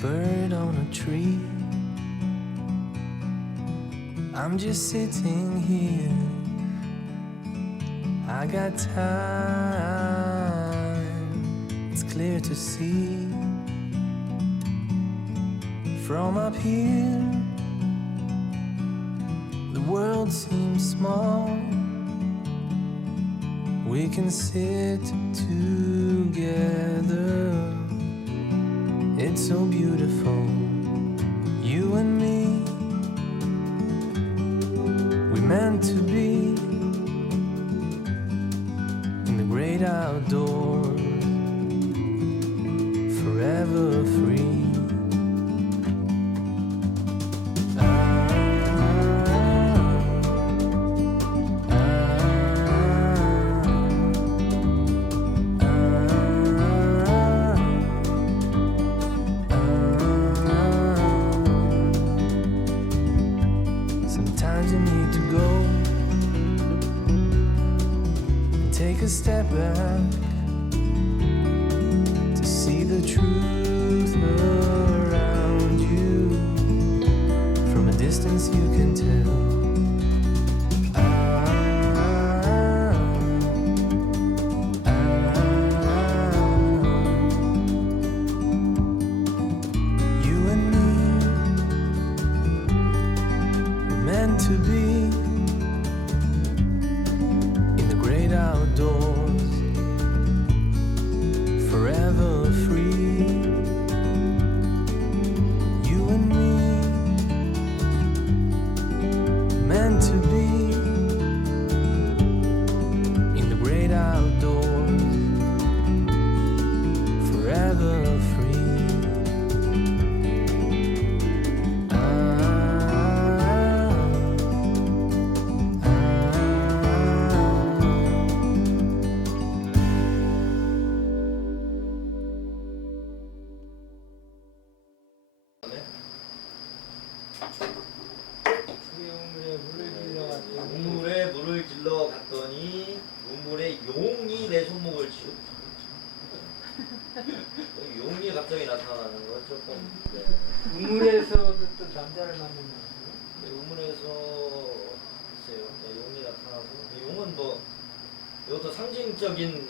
bird on a tree. I'm just sitting here. I got time. It's clear to see. From up here, the world seems small. We can sit together. It's so beautiful, you and me. We meant to be in the great outdoors, forever free. Sometimes you need to go and take a step back to see the truth around you. From a distance you can tell. You and me were meant to be in the great outdoors, forever free. You and me meant to be in the great outdoors, forever free. 우물에 물을 길러 갔더니 우물에 용이 내 손목을 쥐고. 용이 갑자기 나타나는 건 조금. 네. 우물에서도 또 남자를 만난다고요? 네, 우물에서 글쎄요. 네, 용이 나타나서 용은 뭐 이것도 상징적인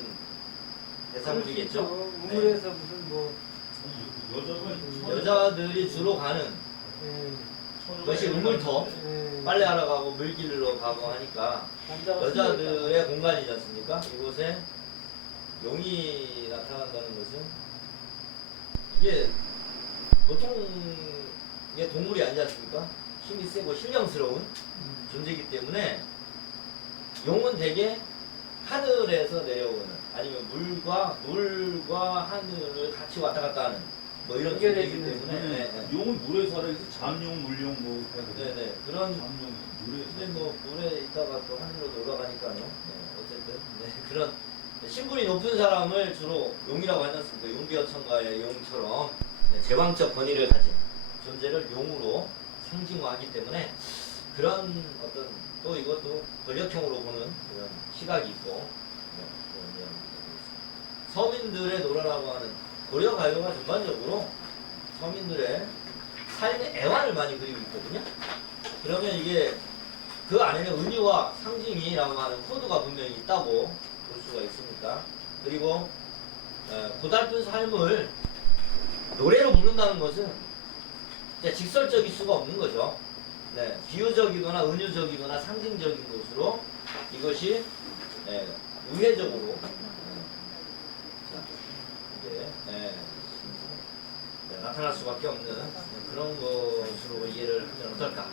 대상물이겠죠. 우물에서 무슨 뭐 여자들이 주로 가는 것이 우물터. 예, 빨래하러 가고 물 길러 가고 하니까 남자가 여자들의 공간이지 않습니까? 이곳에 용이 나타난다는 것은 이게 보통의 동물이 아니지 않습니까? 힘이 세고 신령스러운 존재이기 때문에 용은 대개 하늘에서 내려오는 아니면 물과 하늘을 같이 왔다 갔다 하는 뭐 이런 존재이기 때문에 네. 용은 물에 살아 있어. 잠용, 물용 뭐. 네네 그런 잠용이 물에. 근데 뭐 물에 있다가 또 하늘로 올라가니까요. 네, 어쨌든 네, 그런 신분이 높은 사람을 주로 용이라고 하지 않습니까? 용비어천가의 용처럼 네, 제왕적 권위를 가진 존재를 용으로 상징화하기 때문에 그런 어떤 또 이것도 권력형으로 보는 그런 시각이 있고 네, 그런 이야기가 있습니다. 서민들의 노래라고 하는 고려 가요가 전반적으로 서민들의 삶의 애환을 많이 그리고 있거든요. 그러면 이게 그 안에는 은유와 상징이라고 하는 코드가 분명히 있다고 볼 수가 있습니다. 그리고 고달픈 삶을 노래로 부른다는 것은 직설적일 수가 없는 거죠. 네, 비유적이거나 은유적이거나 상징적인 것으로 이것이 우회적으로 나타날 수밖에 없는 그런 것으로 이해를 하면 어떨까?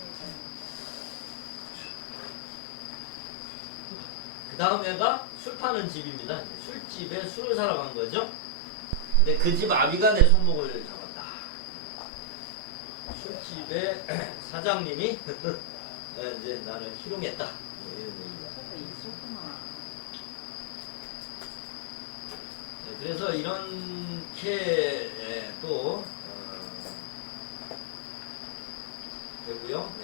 그 다음에가 술 파는 집입니다. 술집에 술을 사러 간 거죠. 근데 그 집 아비가 내 손목을 잡았다. 술집의 사장님이 이제 나를 희롱했다. 이런 얘기가. 네, 그래서 이렇게 또 되고요. 네.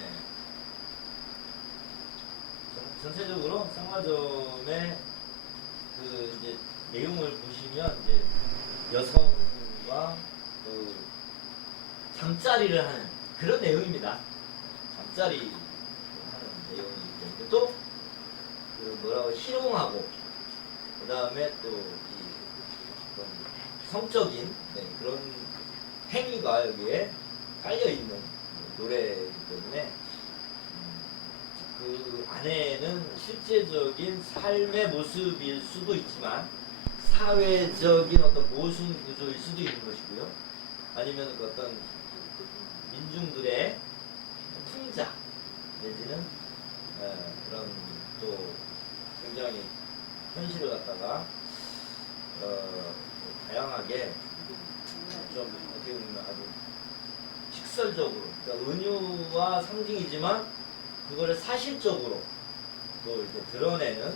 전체적으로 쌍화점의 그 이제 내용을 보시면 이제 여성과 그 잠자리를 하는 그런 내용입니다. 잠자리 하는 내용이기 때문에 또 그 뭐라고 희롱하고 그 다음에 또 이 성적인 그런 행위가 여기에 깔려 있는 노래이기 때문에 그 안에는 실제적인 삶의 모습일 수도 있지만 사회적인 어떤 모순 구조일 수도 있는 것이고요. 아니면 그 어떤 민중들의 풍자 내지는 그런 또 굉장히 현실을 갖다가 다양하게 좀 어떻게 보면 아주 직설적으로 그러니까 은유와 상징이지만 그거를 사실적으로 또 이렇게 드러내는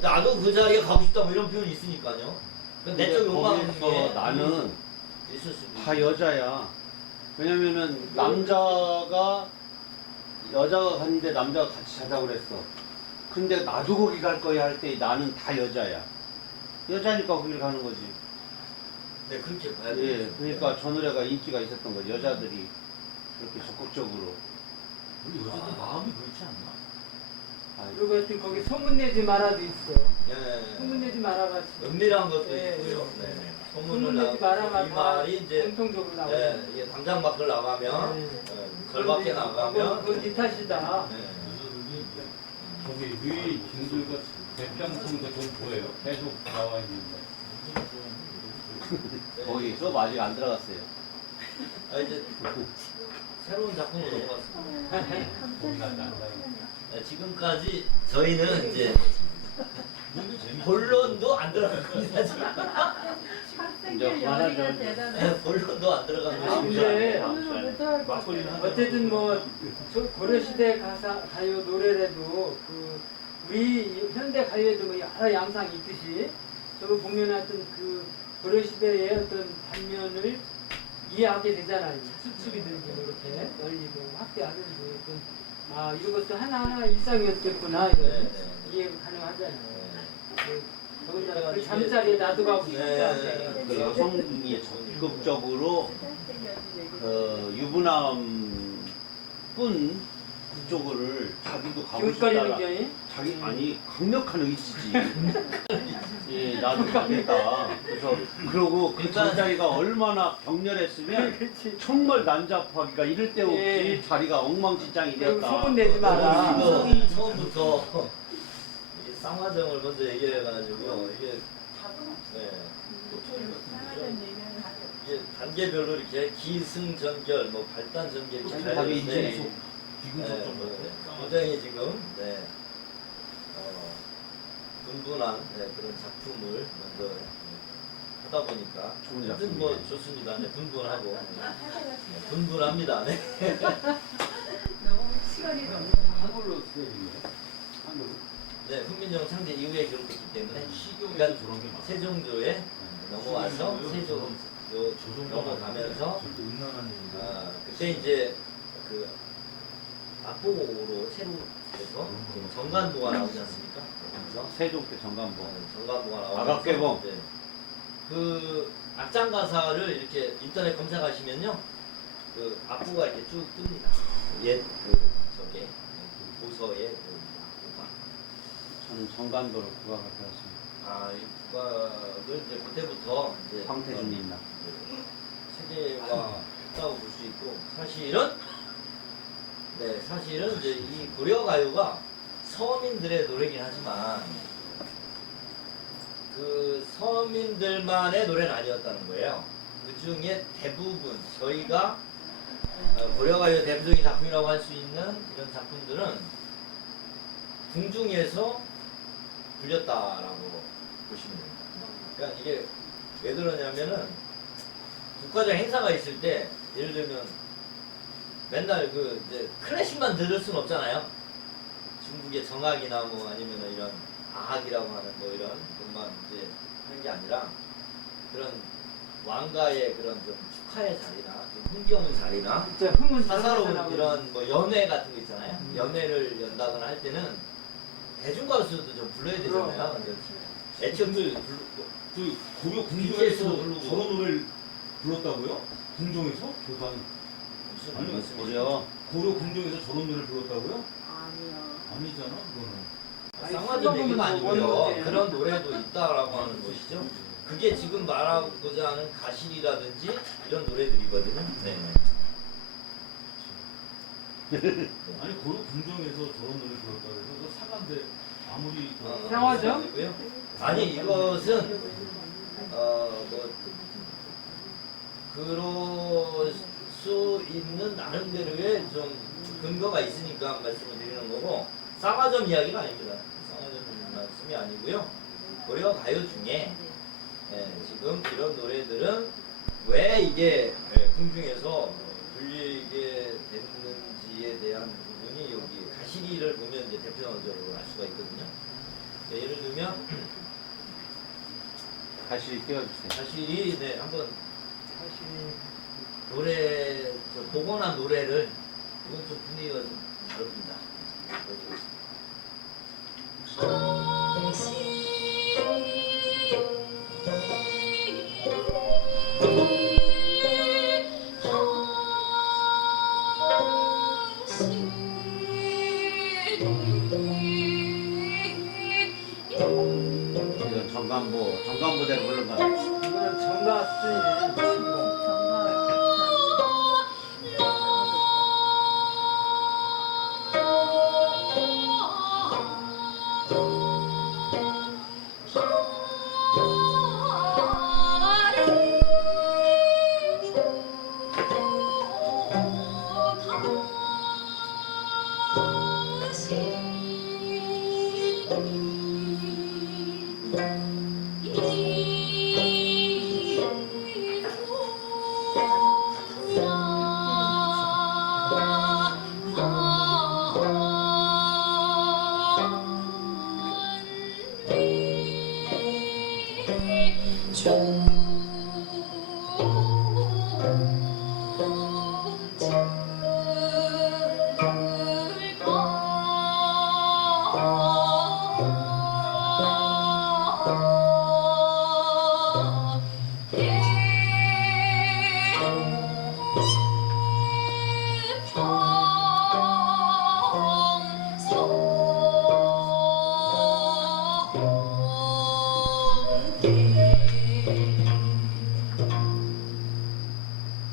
나도 그 자리에 가고 싶다 뭐 이런 표현이 있으니까요. 그 내적 욕망에 나는 있을 수도 다 있고. 여자야. 왜냐면은 여자가 갔는데 남자가 같이 자자고 그랬어. 근데 나도 거기 갈 거야 할 때 나는 다 여자야. 여자니까 거기를 가는 거지. 네 그렇게 봐야 예, 되죠. 그러니까 저 노래가 인기가 있었던 거지. 여자들이 그렇게 적극적으로. 우리 여자들 마음이 그렇지 않나? 그리고 하여튼 거기 소문내지 마라도 있어. 예. 소문내지 말아가지고. 은밀한 것도 예, 있고요. 예. 네. 소문을 소문내지 나고 마라 이 말이 이제 공통적으로 나오죠. 이게 당장 밖을 나가면 네. 걸밖에 나가면 그건 네 탓이다. 네. 여자들이 저기 위 진술과 대평통도 돈 뭐예요? 계속 나와 있는데. 거기 수업 아직 안 들어갔어요. 이제 새로운 작품으로 넘어갔습니다. 겁나지 않나요? 네, 지금까지 저희는 이제 근데 재밌. 본론도 안 들어간 겁니다. 지금. 이제 연기가 대단해. 네, 본론도 안 들어간 근데 것이고요. 막걸리는 한 어쨌든 뭐 고려시대 가요 노래라도 그 우리 현대 가요에도 뭐 여러 양상이 있듯이 저거 보면 하여튼 그 고려시대의 어떤 단면을 이해하게 되잖아요. 수축이든지 뭐 이렇게 널리고 확대하든지 어떤 이런 것도 하나하나 일상이었겠구나 이런 네, 네. 이해 가능하잖아요. 네. 더군다나 그 잠자리에 나도 가고 싶다. 네. 그 여성이 적극적으로 유부남뿐 그쪽을 자기도 가고 기웃거리는 싶다. 경이 자기 아니 강력한 의지지. 예, 나도 가겠다. 그래서 그러고 그 잠자리가 얼마나 격렬했으면 그렇지. 정말 난잡하기가 이를 데 없이 예. 자리가 엉망진창이 그리고 되었다. 소문 내지 마라. 이거 처음부터 이게 쌍화정을 먼저 얘기해가지고 이게 네. 이게 단계별로 이렇게 기승전결, 뭐 발단전결 이렇게 가야 답이 되는데 있지. 굉장히 지금 분분한 그런 작품을 먼저 하다 보니까 좋은 하여튼 뭐 작품이에요. 좋습니다. 네, 분분하고 분분합니다. 네. 너무 시간이 너무. 한글로 쓰여있네요. 한글로. 네, 훈민정 창제 이후에 기록됐기 때문에 시경에도 그러니까 저런 게 많아. 세종조에 넘어와서 세종 넘어가면서 절대 음란한 얘기가. 그때 이제 그 악보로 새로 돼서 지금 정간보가 나오지 않습니까? 그래서 세종 때 정간보. 정간보가 나오면서 아각개봉. 네. 그 악장 가사를 이렇게 인터넷 검색하시면요, 그 악보가 이렇게 쭉 뜹니다. 옛 그 저게 그 보서의 그 악보가. 저는 정간보로 국악을 배웠습니다. 이 국악을 이제 그때부터 이제 황태준님 나. 세계화 했다고 볼 수 있고 사실은 이제 이 고려 가요가 서민들의 노래긴 하지만 그 서민들만의 노래는 아니었다는 거예요. 그 중에 대부분 저희가 고려 가요 대표적인 작품이라고 할 수 있는 이런 작품들은 궁중에서 불렸다라고 보시면 됩니다. 그러니까 이게 왜 그러냐면은 국가적 행사가 있을 때 예를 들면 맨날 그 이제 클래식만 들을 순 없잖아요. 중국의 정악이나 뭐 아니면 이런 아학이라고 하는 뭐 이런 것만 이제 하는 게 아니라 그런 왕가의 그런 좀 축하의 자리나 좀 흥겨운 자리나 진짜 흥은 사사로운 이런 뭐 연회 같은 거 있잖아요. 연회를 연다거나 할 때는 대중가수도 좀 불러야 되잖아요. 근데 애초에 근데 그 고려 BTS도 궁궐에서 부르고. 저런 노래를 불렀다고요? 궁정에서? 교단 무슨 아니 말씀이세요? 어려. 고려 궁정에서 저런 노래를 불렀다고요? 아니요. 아니잖아 그거는. 아니, 쌍화점 얘기는 수록음은 아니고요. 원문이에요. 그런 노래도 있다라고 하는 것이죠. 그게 지금 말하고자 하는 가실이라든지 이런 노래들이거든요. 네. 아니 고려 궁정에서 저런 노래를 불렀다고 해서 그 사과인데 아무리 그 상화점? 아니고요. 아니 이것은 뭐 그럴 수 있는 나름대로의 좀 근거가 있으니까 말씀을 드리는 거고 쌍화점 이야기가 아닙니다. 쌍화점 말씀이 아니고요. 고려 가요 중에 지금 이런 노래들은 왜 이게 궁중에서 불리게 됐는지에 대한 부분이 여기 가시리를 보면 이제 대표적으로 알 수가 있거든요. 예를 들면 다시 띄워주세요. 가시리 한번 사실 노래 복원한 노래를 이건 좀 분위기가 좀 다릅니다. 이건 정간보대로 부른 거야. 이거는 정가 수준이에요.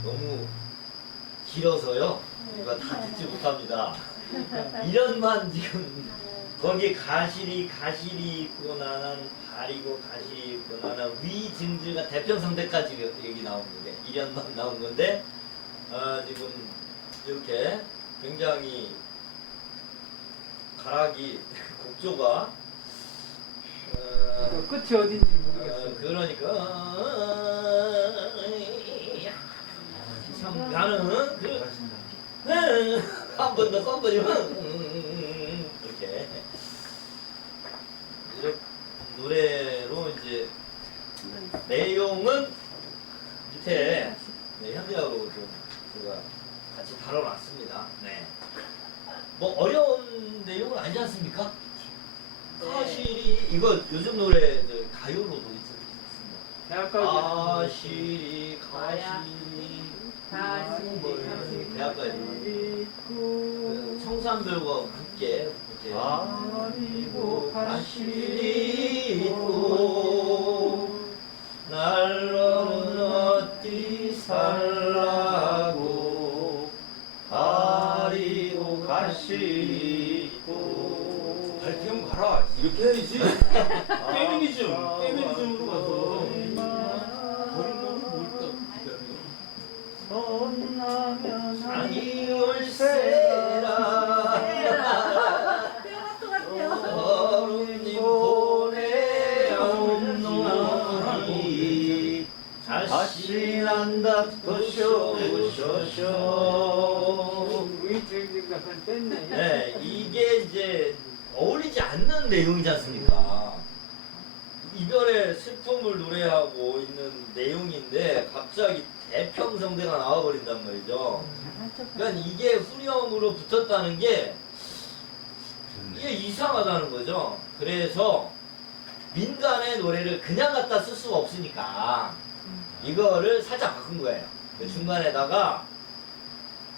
너무 길어서요. 이거 다 듣지 못합니다. 이런만 지금 거기 가시리 있고 나는 발이고 가시리 있고 나는 위증질과 대평성대까지 얘기 나온 건데 1년만 나온 건데 지금 이렇게 굉장히 가락이 곡조가 그 끝이 어딘지 모르겠어요. 그러니까 참 나는 한 번 더 썸버리면 이렇게 노래로 이제 내용은 밑에 현대하고 좀 제가 같이 다뤄놨습니다. 네. 뭐 어려운 내용은 아니지 않습니까? 가시리 이거 요즘 노래 가요로도 있었습니다. 대학까지 가시리 대학까지 있고 청산별과 함께 이렇게 아리고 가시리 있고 날로는 어디 살라고 아리고 가시 있고. 발태형 가라 이렇게 해야지. 페미니즘으로 가서 버린 놈은 뭘또 혼나면 산이 올세라 어른님 보내옵노니 다시 난다 도쇼쇼쇼. 위증질 같은 뺐네. 네, 이게 이제 어울리지 않는 내용이지 않습니까? 이별의 슬픔을 노래하고 있는 내용인데 갑자기 대평성대가 나와버린단 말이죠. 그러니까 이게 후렴으로 붙었다는 게 이게 이상하다는 거죠. 그래서 민간의 노래를 그냥 갖다 쓸 수가 없으니까 이거를 살짝 바꾼 거예요. 그 중간에다가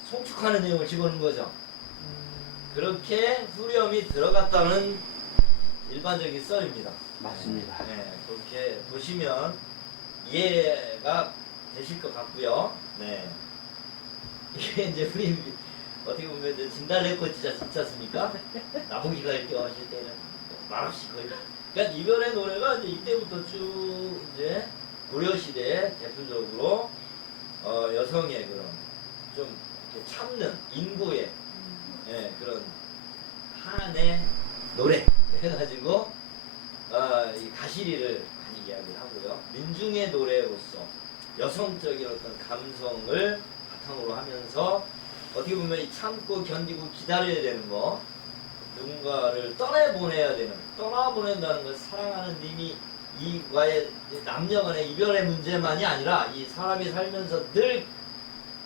송축하는 내용을 집어넣은 거죠. 그렇게 후렴이 들어갔다는 일반적인 썰입니다. 맞습니다. 네, 그렇게 보시면 이해가 되실 것 같고요. 네. 이게 이제 우리 어떻게 보면 이제 진달래꽃 진짜 있지 않습니까? 나보기가 이렇게 하실 때는 말없이 거의. 그러니까 이별의 노래가 이제 이때부터 쭉 이제 고려시대 대표적으로 여성의 그런 좀 이렇게 참는 인구의 예, 그런 한의 노래 해가지고 이 가시리를 많이 이야기를 하고요. 민중의 노래로서 여성적인 어떤 감성을 바탕으로 하면서 어떻게 보면 이 참고 견디고 기다려야 되는 거, 누군가를 떠나보내야 되는, 떠나보낸다는 걸 사랑하는 님이 이와의 남녀 간의 이별의 문제만이 아니라 이 사람이 살면서 늘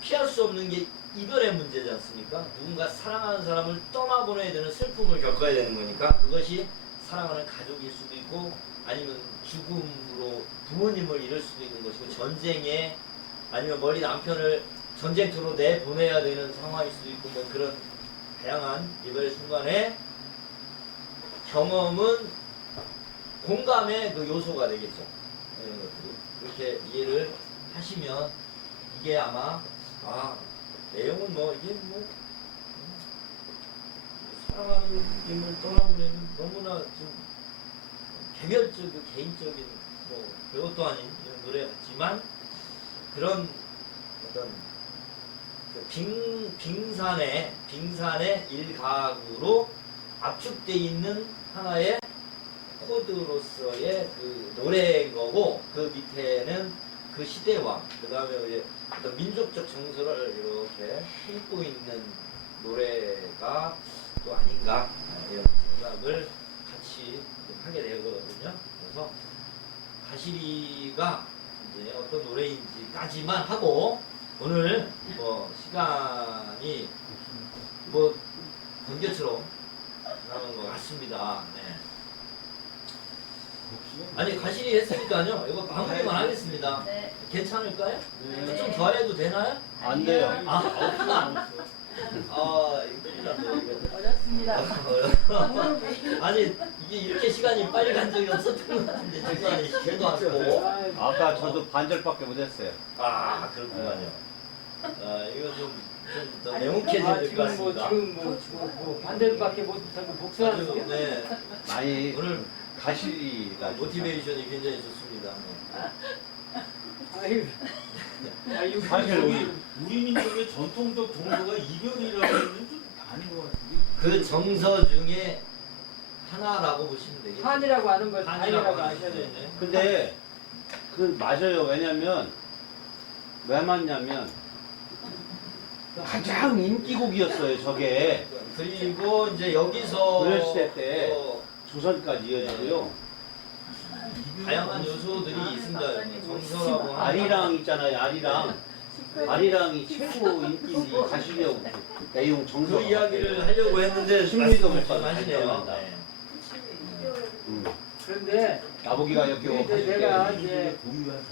피할 수 없는 게 이별의 문제지 않습니까? 누군가 사랑하는 사람을 떠나보내야 되는 슬픔을 겪어야 되는 거니까 그것이 사랑하는 가족일 수도 있고 아니면 죽음으로 부모님을 잃을 수도 있는 것이고 전쟁에 아니면 멀리 남편을 전쟁터로 내보내야 되는 상황일 수도 있고 뭐 그런 다양한 이별의 순간에 경험은 공감의 그 요소가 되겠죠. 이런 것들이 그렇게 이해를 하시면 이게 아마 내용은 뭐 이게 뭐 사랑하는 님을 떠나보내는 너무나 좀 개별적이고 개인적인 뭐 별것도 아닌 이런 노래 같지만 그런 어떤 그 빙산의 일각으로 압축되어 있는 하나의 코드로서의 그 노래인 거고 그 밑에는 그 시대와 그 다음에 이제 어떤 민족적 정서를 이렇게 품고 있는 노래가 또 아닌가 이런 생각을 같이 하게 되거든요. 그래서 가시리가 이제 어떤 노래인지까지만 하고 오늘 뭐 시간이 뭐 번개처럼 지나간 것 같습니다. 네. 아니 가시리 했으니까요. 이거 마무리만 하겠습니다. 네. 괜찮을까요? 네. 좀 더 해도 되나요? 안 돼요. 이거 큰일 났네, 이거. 어렵습니다. 아니 이게 이렇게 시간이 빨리 간 적이 없었던 것 같은데 중간에 쉬지도 않고 아까 저도 반절밖에 못했어요. 그렇구만요. 이거 좀더 아니, 명확해져야 될 것 지금 같습니다. 뭐 반대밖에 못하고 복수하는 아주 게 네 아니 오늘 가시리가 모티베이션이 굉장히 좋습니다. 아유, 아유, 사실 우리 민족의 전통적 정서가 이별이라는 건 좀 아닌 것 같은데. 그 정서 중에 하나라고 보시면 되겠죠. 한이라고 하는 걸 한이라고 한이라고 하는 아셔야 돼요. 거죠. 근데 그 맞아요. 왜냐면 왜 맞냐면 가장 인기곡이었어요. 저게 그리고 이제 여기서 고려시대 때 또 조선까지 이어지고요. 다양한 요소들이 있습니다. 정서라고 하는 아리랑 있잖아요. 아리랑이 최고 인기인지 가시려고 내용 정서. 그 이야기를 하려고 했는데 심리도 말씀을 못 받아. 하시네요. 네. 그런데 나보기가 이제 역겨워. 내가 이제 고유한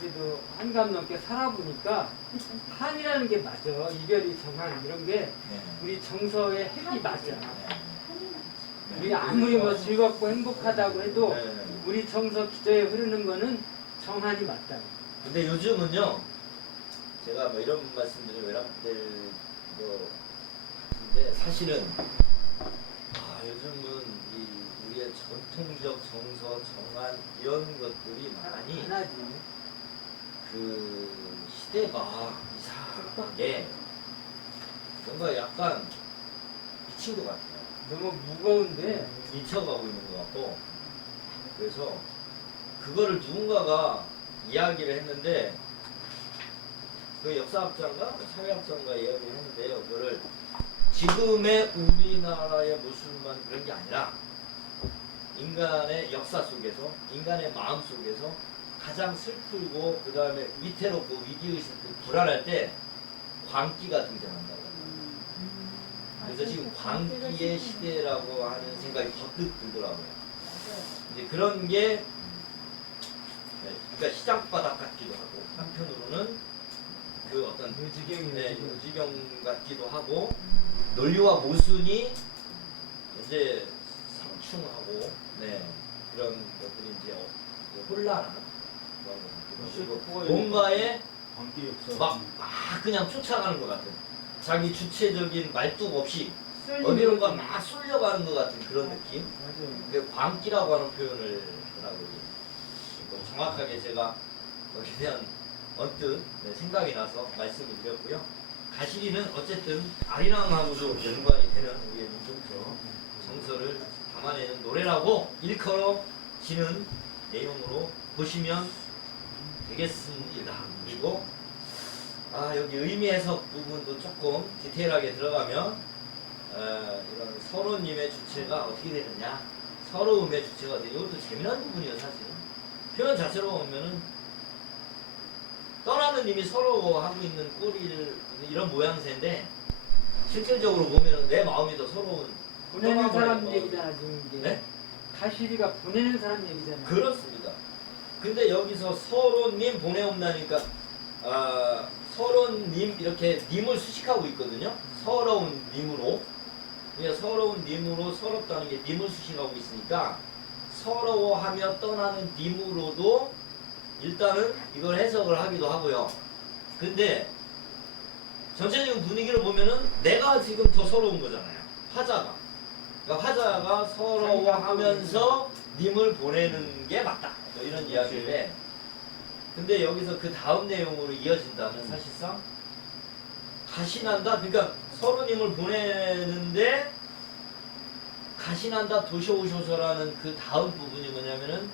그래도 한감 넘게 살아보니까 한이라는 게 맞아. 이별이 정한 이런 게 네. 우리 정서의 핵이 맞아. 우리 아무리 뭐 즐겁고 행복하다고 해도 네. 우리 정서 기저에 흐르는 거는 정한이 맞다. 근데 요즘은요, 제가 뭐 이런 말씀드리면 외람될 거 같은데 사실은 요즘은 이 우리의 전통적 정서, 정한 이런 것들이 많이 안 하지. 그 시대가 이상하게 뭔가 약간 미친 것 같아요. 너무 무거운데 미쳐가고 있는 것 같고 그래서 그거를 누군가가 이야기를 했는데 그 역사학자인가 사회학자인가 이야기를 했는데요. 그거를 지금의 우리나라의 모습만 그런 게 아니라 인간의 역사 속에서 인간의 마음 속에서 가장 슬프고 그 다음에 위태롭고 위기의식 불안할 때 광기가 등장한다고. 그래서 지금 광기의 시대라고 하는 생각이 거듭 들더라고요. 이제 그런 게 그러니까 시장바닥 같기도 하고 한편으로는 그 어떤 무지경이네. 무지경 같기도 하고 논리와 모순이 이제 상충하고 그런 것들이 이제 혼란한 뭔가에 관계 역사. 막 그냥 쫓아가는 것 같은 자기 주체적인 말뚝 없이 쏠리는 어디론가 거지. 막 쏠려가는 것 같은 그런 느낌. 맞아요. 근데 광기라고 하는 표현을 하라고 뭐 정확하게 제가 거기에 대한 언뜻 생각이 나서 말씀을 드렸고요. 가시리는 어쨌든 아리랑하고도 연관이 되는 우리의 민족적 정서를 담아내는 노래라고 일컬어지는 내용으로 보시면 되겠습니다. 그리고 여기 의미 해석 부분도 조금 디테일하게 들어가면 이런 서로님의 주체가 어떻게 되느냐, 서러움의 주체가 어떻게, 이것도 재미난 부분이에요. 사실은 표현 자체로 보면은 떠나는 님이 서러워하고 있는 꼴을 이런 모양새인데 실질적으로 보면은 내 마음이 더 서러운 보내는 사람 떠나버리고. 얘기잖아 지금 이게. 네? 가시리가 보내는 사람 얘기잖아. 그렇습니다. 근데 여기서 서로님 보내옵나니까 서로님 이렇게 님을 수식하고 있거든요. 서러운 님으로. 그러니까 서러운 님으로 서럽다는 게 님을 수식하고 있으니까 서러워하며 떠나는 님으로도 일단은 이걸 해석을 하기도 하고요. 근데 전체적인 분위기를 보면은 내가 지금 더 서러운 거잖아요. 화자가. 그러니까 화자가 서러워하면서 님을 보내는 게 맞다. 뭐 이런 이야기인데, 근데 여기서 그 다음 내용으로 이어진다면 사실상 가시난다. 그러니까 서로님을 보내는데 가시난다 도셔오셔서라는 그 다음 부분이 뭐냐면은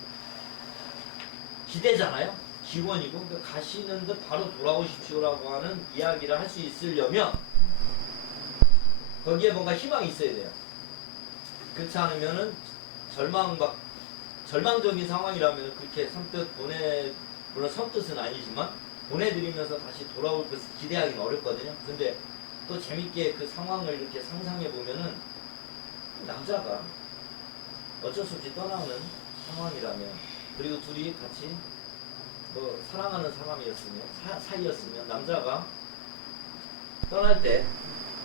기대잖아요. 기원이고, 그러니까 가시는 듯 바로 돌아오십시오라고 하는 이야기를 할 수 있으려면 거기에 뭔가 희망이 있어야 돼요. 그렇지 않으면은 절망적인 상황이라면 그렇게 선뜻 물론 선뜻은 아니지만 보내드리면서 다시 돌아올 것을 기대하기는 어렵거든요. 근데 또 재밌게 그 상황을 이렇게 상상해 보면은 남자가 어쩔 수 없이 떠나는 상황이라면, 그리고 둘이 같이 뭐 사랑하는 사이였으면 남자가 떠날 때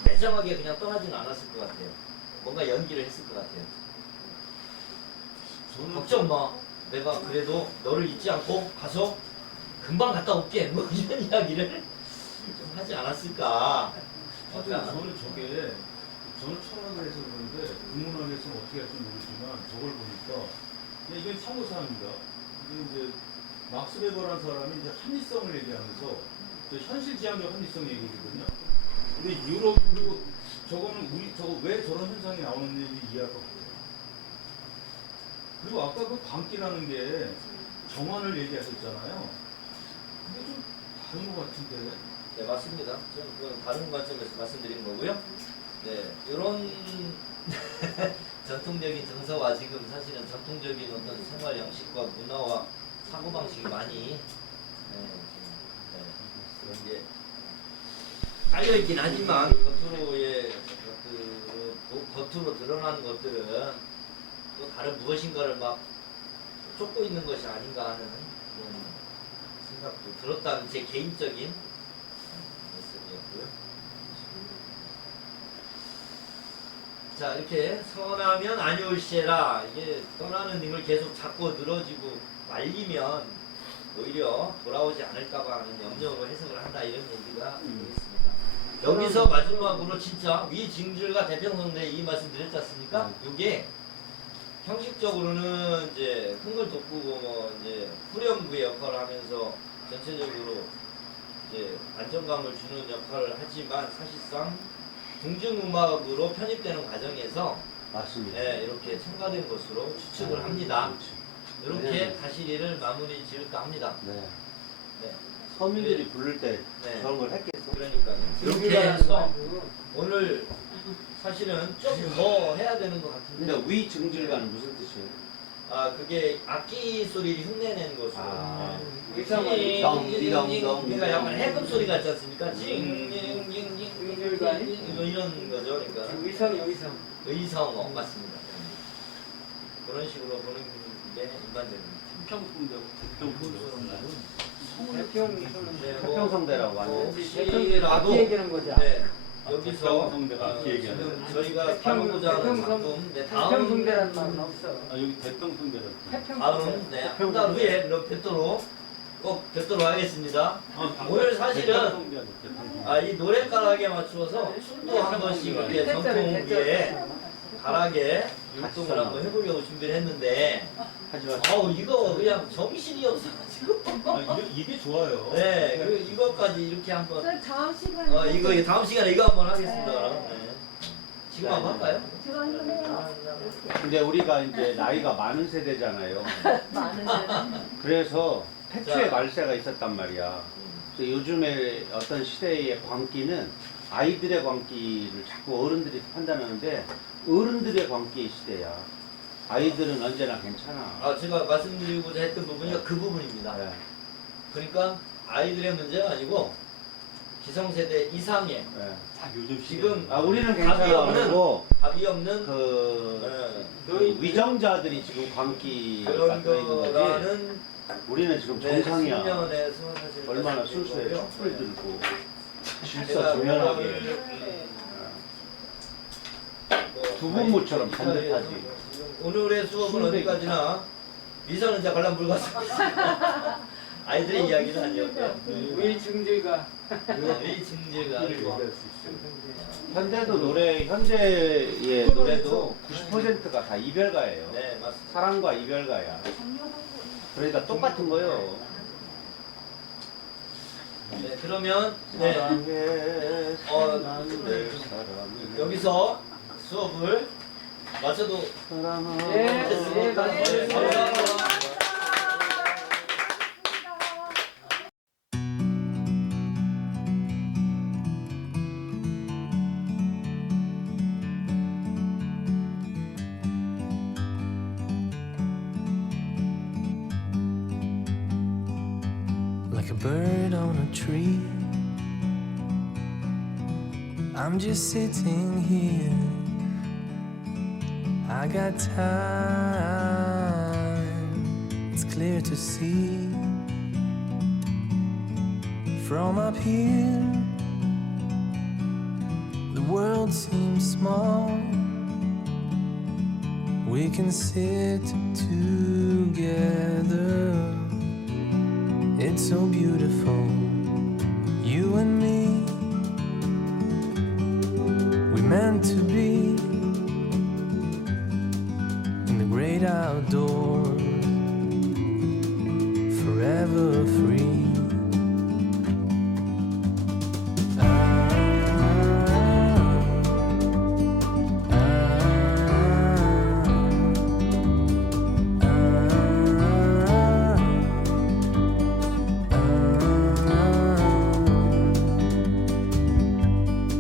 매정하게 그냥 떠나지는 않았을 것 같아요. 뭔가 연기를 했을 것 같아요. 걱정 마. 내가 그래도 너를 잊지 않고 가서 금방 갔다 올게. 뭐 이런 이야기를 좀 하지 않았을까. 사실 저는 철학을 해서 그런데 국문학에서는 어떻게 할지 모르지만 저걸 보니까 그냥 이건 참고사항입니다. 이게 이제 막스 베버라는 사람이 이제 합리성을 얘기하면서 현실 지향적 합리성 얘기거든요. 근데 유럽, 그리고 저거는 저거 왜 저런 현상이 나오는지 이해할 것 같아요. 그리고 아까 그 광기라는 게 정환을 얘기하셨잖아요. 근데 좀 다른 것 같은데. 네, 맞습니다. 저는 그건 다른 관점에서 말씀드린 거고요. 네, 이런 전통적인 정서와 지금 사실은 전통적인 어떤 생활 양식과 문화와 사고 방식이 많이 그런 게 깔려 있긴 하지만 겉으로 드러나는 것들은 또 다른 무엇인가를 막 쫓고 있는 것이 아닌가 하는 그런 생각도 들었다는 제 개인적인 말씀이었고요. 자, 이렇게 선하면 아니올시에라. 이게 떠나는 님을 계속 자꾸 늘어지고 말리면 오히려 돌아오지 않을까봐 하는 염려로 해석을 한다, 이런 얘기가 되겠습니다. 여기서 마지막으로 진짜 위징질과 대평성대 이 말씀 드렸지 않습니까? 이게 형식적으로는 이제 흥을 돋구고 뭐 이제 후렴구의 역할을 하면서 전체적으로 이제 안정감을 주는 역할을 하지만 사실상 궁중음악으로 편입되는 과정에서 맞습니다. 이렇게 첨가된 것으로 추측을 합니다. 그렇죠. 이렇게 가시리를 마무리 지을까 합니다. 네. 네. 서민들이 부를 때 네. 그런 걸 했겠어. 그러니까요. 이렇게 해서 오늘 사실은 좀 더 해야 되는 것 같은데. 근데 위증질가는 무슨 뜻이에요? 그게 악기 소리를 흉내내는 것으로. 아. 그러니까 약간 해금 소리 같지 않습니까? 징징징징 이런 거죠. 그러니까 의성. 의성어 맞습니다. 그런 식으로 보는 게 일반적인. 태평성대고 태평성대라고 태평성대라고 하네. 혹시라도 앞에 얘기하는 거죠. 네, 여기서 태평성대가 앞에 얘기하는 지금 저희가 다루고자 하는 작품 네, 다음 태평성대라는 말은 없어. 아 여기 대평성대라. 다음 네, 한 달 후에 꼭 뵙도록 하겠습니다. 오늘 사실은 이 노래가락에 맞추어서 춤도 한 번씩 이렇게 전통 위에 가락에 율동을 한번 해보려고 준비를 했는데 하지만 이거 그냥 정신이 없어가지고 이게 좋아요. 네 그리고 이것까지 이렇게 한번 다음 시간에 이거 다음 시간에 이거 한번 하겠습니다. 네. 지금 한번 할까요? 제가 한번 해요. 근데 우리가 이제 나이가 많은 세대잖아요. 많은 그래서 태초에 자. 말세가 있었단 말이야. 그래서 요즘에 어떤 시대의 광기는 아이들의 광기를 자꾸 어른들이 판단하는데 어른들의 광기의 시대야. 아이들은 언제나 괜찮아. 제가 말씀드리고자 했던 부분이 그 부분입니다. 네. 그러니까 아이들의 문제가 아니고 기성세대 이상의 네. 요즘 지금 우리는 답이 괜찮아. 없는 그리고 답이 없는 그 위정자들이 지금 광기가 그런 떠 있는 거지. 거라는 우리는 지금 정상이야. 10년에서 사실 얼마나 순수해. 촛불 들고 제가 질서 조연하게. 두부모처럼 반듯하지. 오늘의 수업은 어디까지나 미선은자 관람 불가사입니다. 아이들의 이야기는 아니었고요. 우리 증질가 이 징질가를 얘기할 수 있어요. 현대의 노래도 90%가 다 이별가예요. 네 맞습니다. 사랑과 이별가야. 그러니까 똑같은 거요. 네 그러면 여기서 수업을 마쳐도 예, 맞습니다. 감사합니다. Like a bird on a tree, I'm just sitting here. I got time, it's clear to see. From up here, the world seems small. We can sit together. It's so beautiful, you and me. We meant to be in the great outdoors, forever free.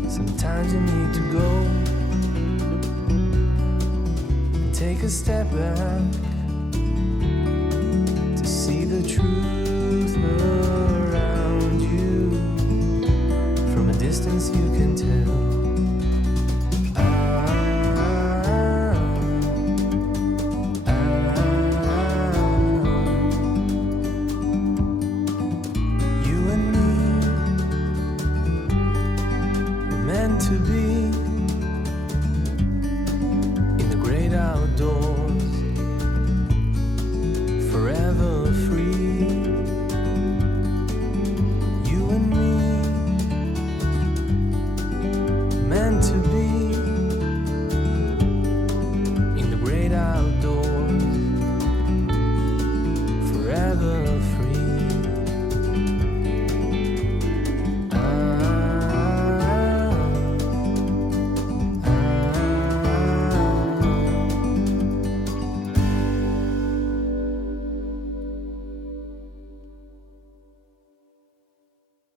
Sometimes you need to go and take a step back to see the truth around you. From a distance you can tell. You and me were meant to be